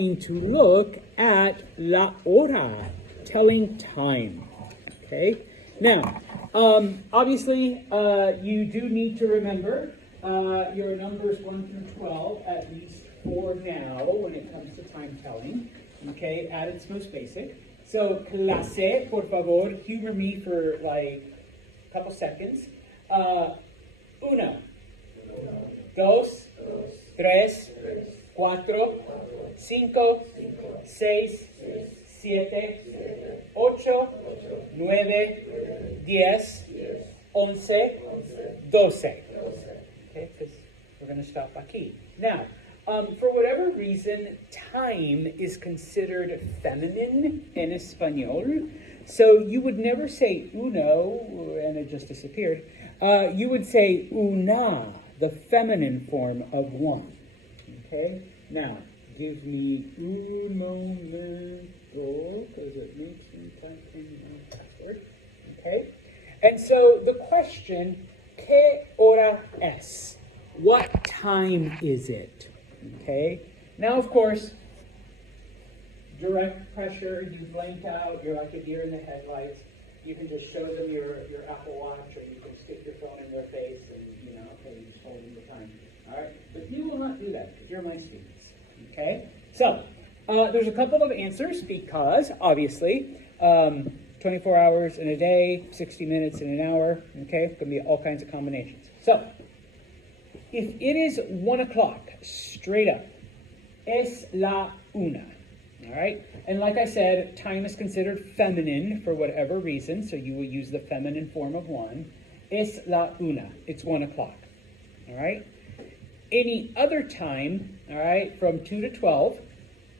to look at la hora, telling time. Okay. Now, obviously, you do need to remember your numbers 1 through 12 at least for now when it comes to time telling. Okay, at its most basic. So, clase, por favor, humor me for like a couple seconds. Uno, dos, tres, cuatro, cinco, seis, siete, ocho, nueve, 10, 11, 12. Okay, because we're going to stop aquí. Now, for whatever reason, time is considered feminine in Espanol. So you would never say uno, and it just disappeared. You would say una, the feminine form of one. Okay? Now, give me un momento, because it makes me type in my password. Okay? And so the question, ¿qué hora es? What time is it? Okay? Now, of course, direct pressure, you blinked out, you're like a deer in the headlights. You can just show them your Apple Watch, or you can stick your phone in their face and, okay, you just hold them the time. All right? But you will not do that because you're my students. Okay? So, there's a couple of answers because, obviously, 24 hours in a day, 60 minutes in an hour, okay? Can be all kinds of combinations. So, if it is 1 o'clock, straight up, es la una. All right? And like I said, time is considered feminine for whatever reason, so you will use the feminine form of one. Es la una. It's 1 o'clock. All right? Any other time, all right, from 2 to 12,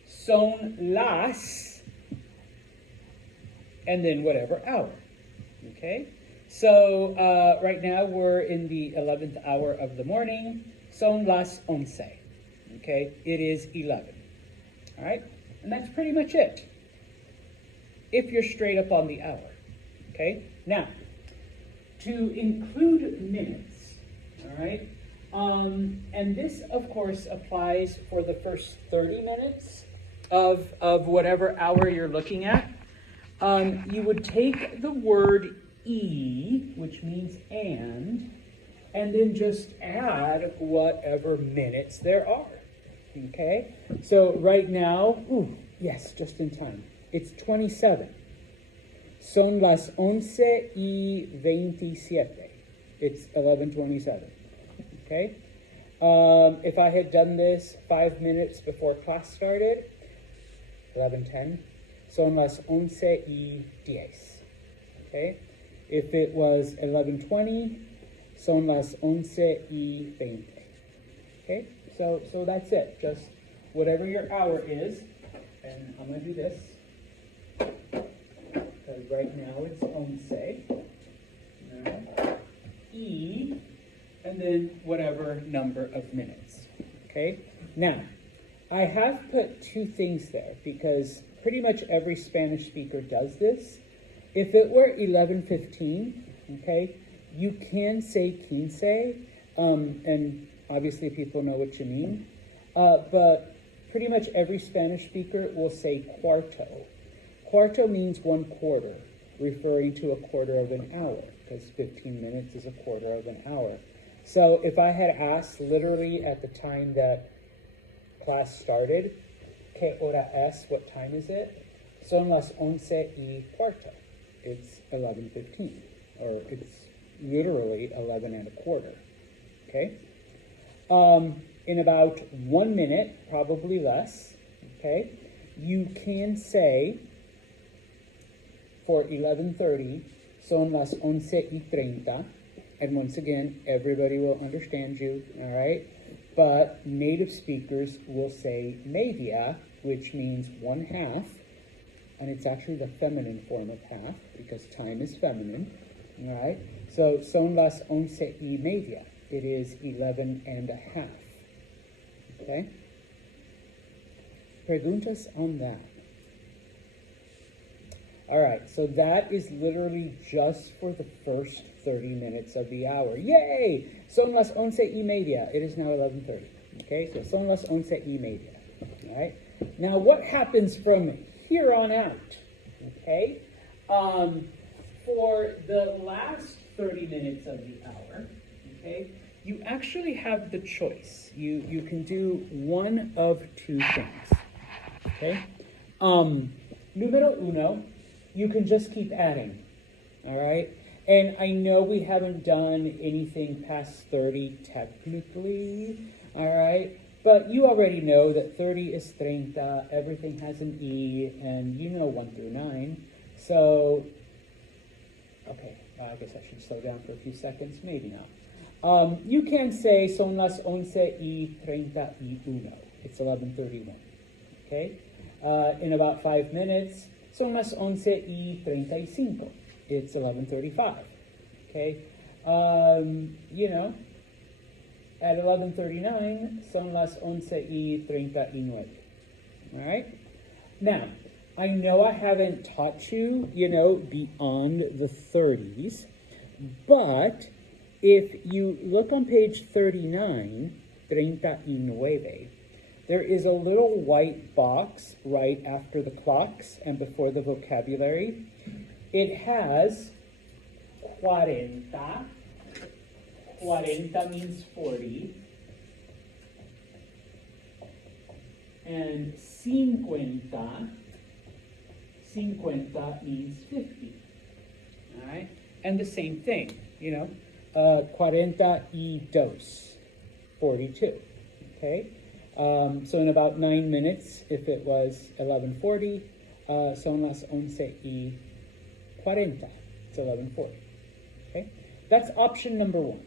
son las, and then whatever hour. Okay? So right now we're in the 11th hour of the morning. Son las 11. Okay? It is 11. All right? And that's pretty much it. If you're straight up on the hour. Okay? Now, to include minutes, all right? And this, of course, applies for the first 30 minutes of whatever hour you're looking at. You would take the word e, which means and then just add whatever minutes there are. Okay? So right now, yes, just in time. It's 27. Son las 11:27. It's 11:27. Okay? If I had done this 5 minutes before class started, 11:10. Son las 11:10. Okay? If it was 11:20, son las 11:20. Okay? So that's it. Just whatever your hour is. And I'm going to do this. Because right now it's 11. E, and then whatever number of minutes. Okay? Now, I have put two things there because pretty much every Spanish speaker does this. If it were 11:15, okay, you can say quince, and obviously people know what you mean, but pretty much every Spanish speaker will say cuarto. Cuarto means 1/4, referring to a quarter of an hour, because 15 minutes is a quarter of an hour. So if I had asked literally at the time that class started, ¿qué hora es? What time is it? Son las 11:15. It's 11:15, or it's literally 11:15. Okay? In about 1 minute, probably less, okay, you can say for 11:30, son las 11:30, and once again, everybody will understand you, all right? But native speakers will say media, which means 1/2, and it's actually the feminine form of half, because time is feminine, all right? So, son las 11:30. It is 11:30. Okay? Preguntas on that? All right, so that is literally just for the first 30 minutes of the hour. Yay! Son las 11:30. It is now 11:30. Okay, so son las 11:30. All right? Now, what happens from here on out? Okay, for the last 30 minutes of the hour, okay, you actually have the choice. You can do one of two things. Okay, numero uno, you can just keep adding. All right, and I know we haven't done anything past 30 technically. All right. But you already know that 30 is 30, everything has an E, and you know 1 through 9. So, okay, I guess I should slow down for a few seconds, maybe not. You can say, son las 11:31. It's 11:31, okay? In about 5 minutes, son las 11:35. It's 11:35, okay? You know, at 11:39, son las 11:39. All right? Now, I know I haven't taught you, beyond the 30s, but if you look on page 39, 39, there is a little white box right after the clocks and before the vocabulary. It has 40. 40 means 40. And 50 means 50. All right? And the same thing, 42, 42. Okay? So in about 9 minutes, if it was 11:40, son las 11:40. It's 11:40. Okay? That's option number one.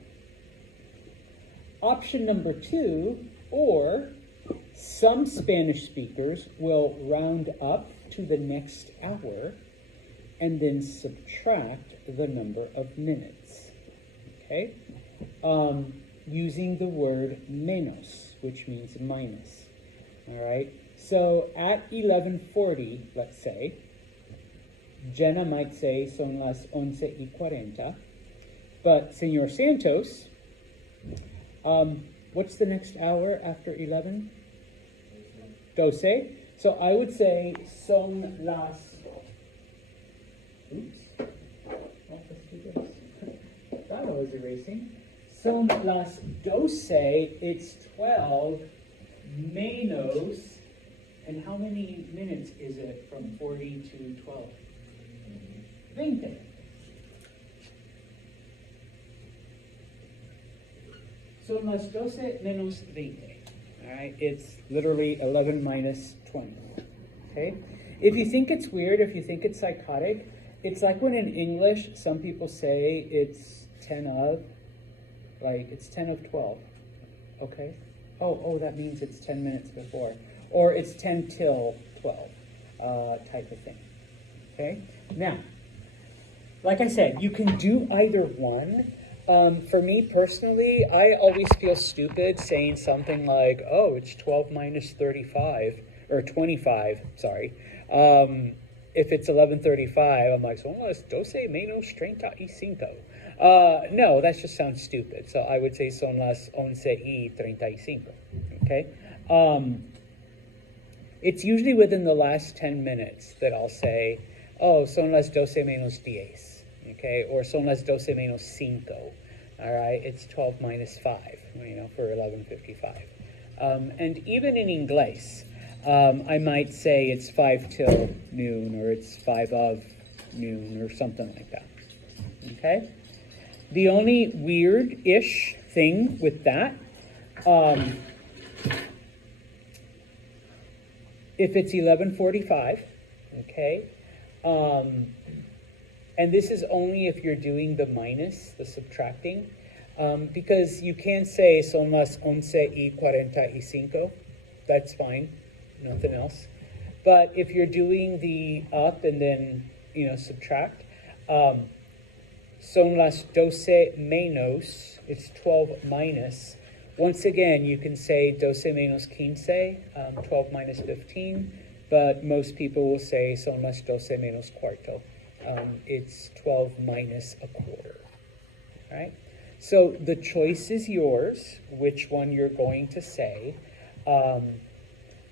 Option number two, or some Spanish speakers will round up to the next hour and then subtract the number of minutes, okay? Using the word menos, which means minus, all right? So at 11:40, let's say, Jenna might say son las 11:40, but Señor Santos, what's the next hour after 11? 12. So I would say son las, oops, let's do this. Thought I was erasing. Son las 12, it's 12 menos, and how many minutes is it from 40 to 12? 20. Son las 12 menos 20. All right, it's literally 11 minus 20. Okay? If you think it's weird, if you think it's psychotic, it's like when in English some people say it's 10 of, like it's 10 of 12. Okay? Oh, that means it's 10 minutes before. Or it's 10 till 12 type of thing. Okay? Now, like I said, you can do either one. For me personally, I always feel stupid saying something like, oh, it's 12 minus 35, or 25, sorry. If it's 11:35, I'm like, son las 12 menos 35. No, that just sounds stupid. So I would say son las 11:35, okay? It's usually within the last 10 minutes that I'll say, oh, son las 12 menos 10. Okay, or son las 12 menos 5. All right, it's 12 minus 5, for 11:55. And even in English, I might say it's 5 till noon, or it's 5 of noon, or something like that. Okay? The only weird-ish thing with that, if it's 11:45, okay, and this is only if you're doing the minus, the subtracting, because you can say son las 11:45. That's fine, nothing else. But if you're doing the up and then, subtract, son las 12 menos, it's 12 minus. Once again, you can say 12 menos 15, 12 minus 15, but most people will say son las 12 menos cuarto. It's 12 minus a quarter, all right? So the choice is yours, which one you're going to say.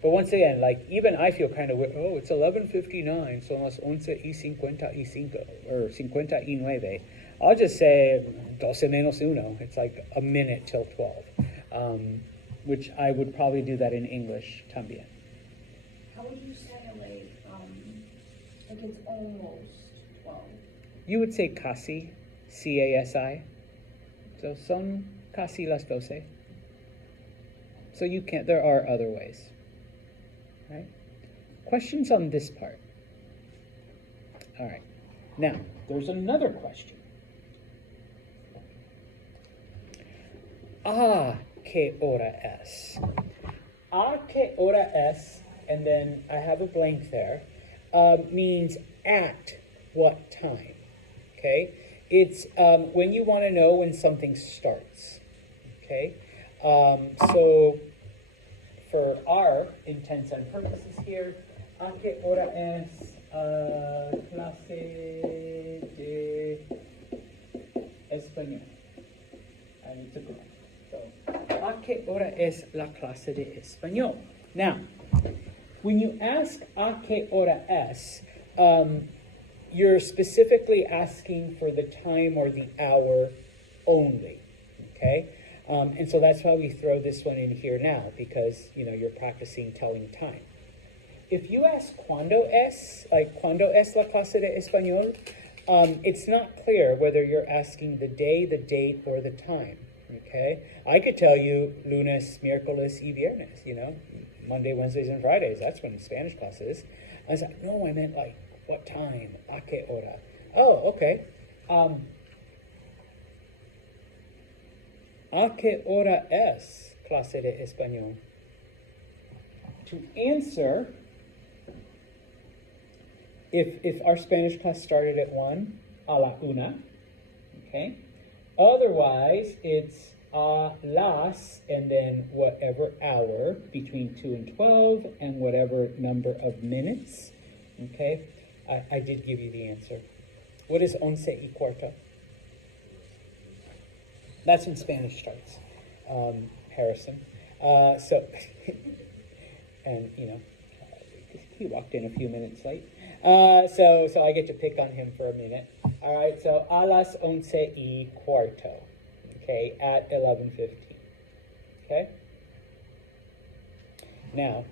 But once again, like even I feel kind of weird. Oh, it's 11:59, son las 11:55, or 59. I'll just say 12 menos uno. It's like a minute till 12, which I would probably do that in English también. How would you say like it's almost 12? You would say casi, C-A-S-I. So son casi las 12. So you can't, there are other ways. Right? Questions on this part? All right. Now, there's another question. ¿Qué hora es? ¿Qué hora es? And then I have a blank there. Means at what time? Okay? It's when you want to know when something starts. Okay? So for our intents and purposes here, ¿a qué hora es clase de español? I need to go. So, ¿a qué hora es la clase de español? Now, when you ask ¿a qué hora es?, you're specifically asking for the time or the hour only, okay? And so that's why we throw this one in here now, because, you know, you're practicing telling time. If you ask ¿cuándo es?, like ¿cuándo es la clase de español?, it's not clear whether you're asking the day, the date, or the time, okay? I could tell you lunes, miércoles, y viernes, you know, Monday, Wednesdays, and Fridays. That's when Spanish class is. I was like, no, I meant like, what time? ¿A qué hora? Oh, okay. ¿A qué hora es clase de español? To answer, if our Spanish class started at 1, a la una, okay? Otherwise, it's a las, and then whatever hour between 2 and 12, and whatever number of minutes, okay? I did give you the answer. What is 11:15? That's when Spanish starts, Harrison. So, and, you know, he walked in a few minutes late. So I get to pick on him for a minute. All right, so a las 11:15, okay, at 11:15, okay? Now,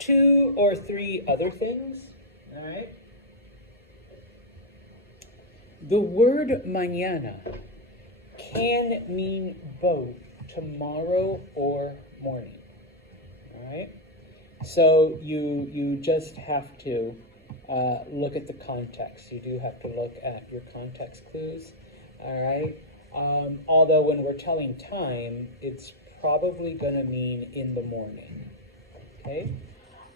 2 or 3 other things, all right? The word mañana can mean both tomorrow or morning, all right? So you just have to look at the context. You do have to look at your context clues, all right? Although when we're telling time, it's probably going to mean in the morning, okay?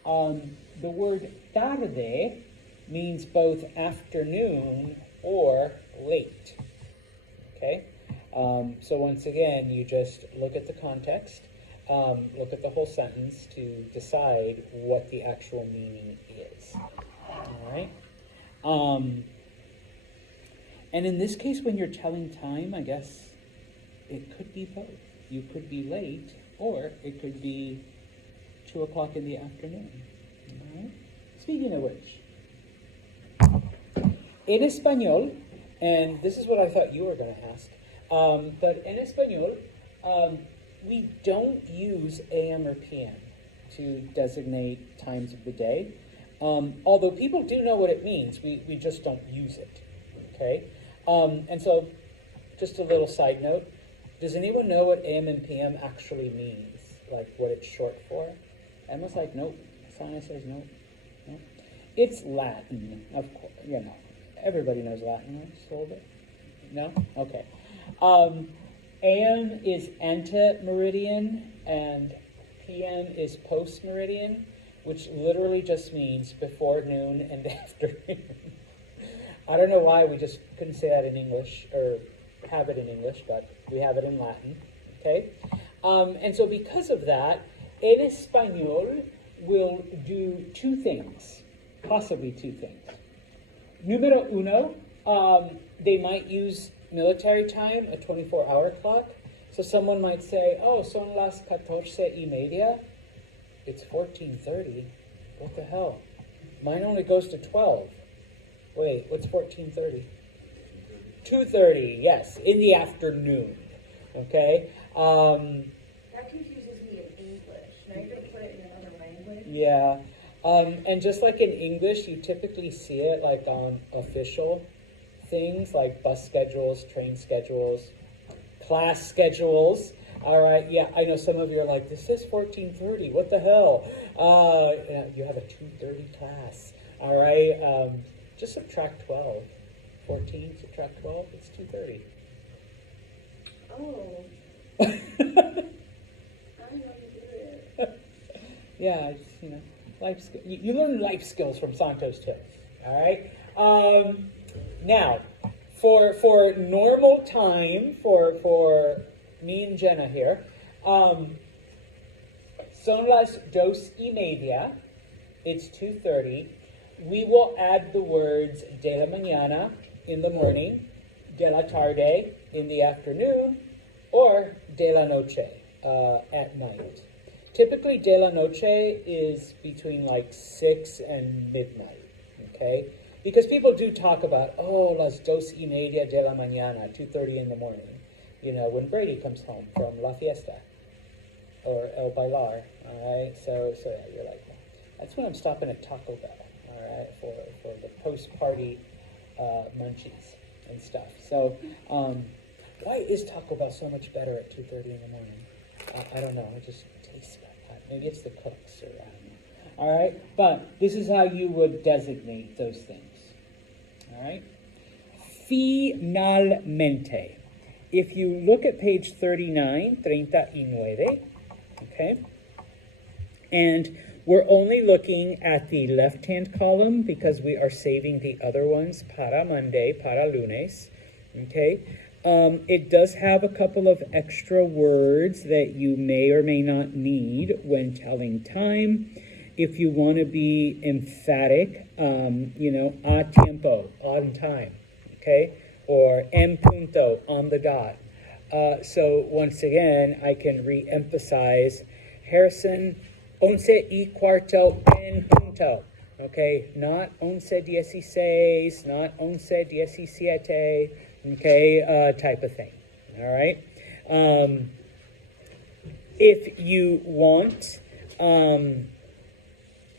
The word tarde means both afternoon or late, okay? So once again, you just look at the context, look at the whole sentence to decide what the actual meaning is, all right? And in this case, when you're telling time, I guess it could be both. You could be late, or it could be 2 o'clock in the afternoon, all right? Speaking of which, in Espanol, and this is what I thought you were going to ask, but in Espanol, we don't use AM or PM to designate times of the day. Although people do know what it means, we just don't use it, okay? And so, just a little side note, does anyone know what AM and PM actually means? Like what it's short for? Emma's like, nope. Sonia says nope. Nope. It's Latin, of course, you know. Everybody knows Latin, right? Just a little bit? No? Okay. AM is ante-meridian, and PM is post-meridian, which literally just means before noon and afternoon. I don't know why we just couldn't say that in English, or have it in English, but we have it in Latin, okay? And so because of that, en español will do 2 things, possibly 2 things. Número uno, they might use military time, a 24-hour clock. So someone might say, oh, son las 14:30. It's 14:30. What the hell? Mine only goes to 12. Wait, what's 14:30? 2:30, yes, in the afternoon. Okay? That confuses me in English. Now you're gonna put it in another language? Yeah. And just like in English, you typically see it like on official things like bus schedules, train schedules, class schedules. All right, yeah, I know some of you are like, this is 14:30, what the hell? You have a 2:30 class. All right, just subtract 12. 14, subtract 12, it's 2:30. Oh. I know you did it. Yeah, it's, life skill. You learn life skills from Santos too. All right. Now, for normal time for me and Jenna here, son las 2:30. It's 2:30. We will add the words de la mañana in the morning, de la tarde in the afternoon, or de la noche at night. Typically, de la noche is between like 6 and midnight, okay? Because people do talk about, las 2:30 de la mañana, 2:30 in the morning, when Brady comes home from La Fiesta or El Bailar, all right? So yeah, you're like, that's when I'm stopping at Taco Bell, all right, for the post-party munchies and stuff. So why is Taco Bell so much better at 2:30 in the morning? I don't know, it just tastes better. Maybe it's the cooks, or I don't know. All right, but this is how you would designate those things. All right. Finalmente. If you look at page 39, 39, okay, and we're only looking at the left-hand column because we are saving the other ones para Monday, para lunes, okay. It does have a couple of extra words that you may or may not need when telling time. If you want to be emphatic, a tiempo, on time, okay? Or en punto, on the dot. So once again, I can re-emphasize, Harrison, 11:15 en punto, okay? Not 11:16, not 11:17, okay, type of thing, all right? If you want,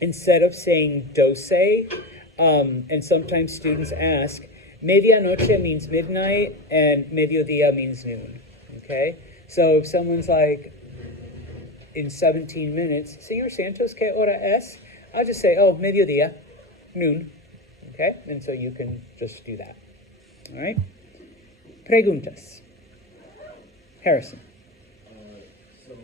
instead of saying 12, and sometimes students ask, medianoche means midnight and mediodía means noon, okay? So if someone's like, in 17 minutes, Señor Santos, ¿qué hora es? I'll just say, mediodía, noon, okay? And so you can just do that, all right? Preguntas. Harrison. So,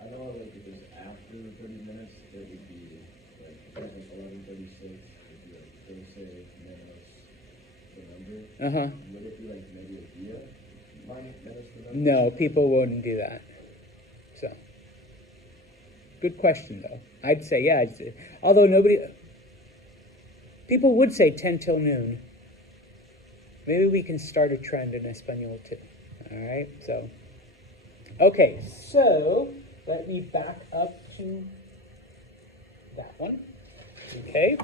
I know like if it's after 30 minutes, it would be like 11:36, if you like 36 minutes the number. Would it be like maybe a year? Minus the number? No, people wouldn't do that. So, good question though. I'd say, yeah, although people would say 10 till noon. Maybe we can start a trend in Espanol too. All right, so. Okay, so let me back up to that one. Okay.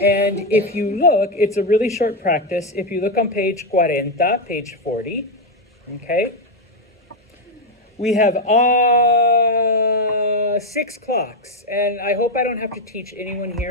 And if you look, it's a really short practice. If you look on page 40, page 40, okay, we have 6 clocks. And I hope I don't have to teach anyone here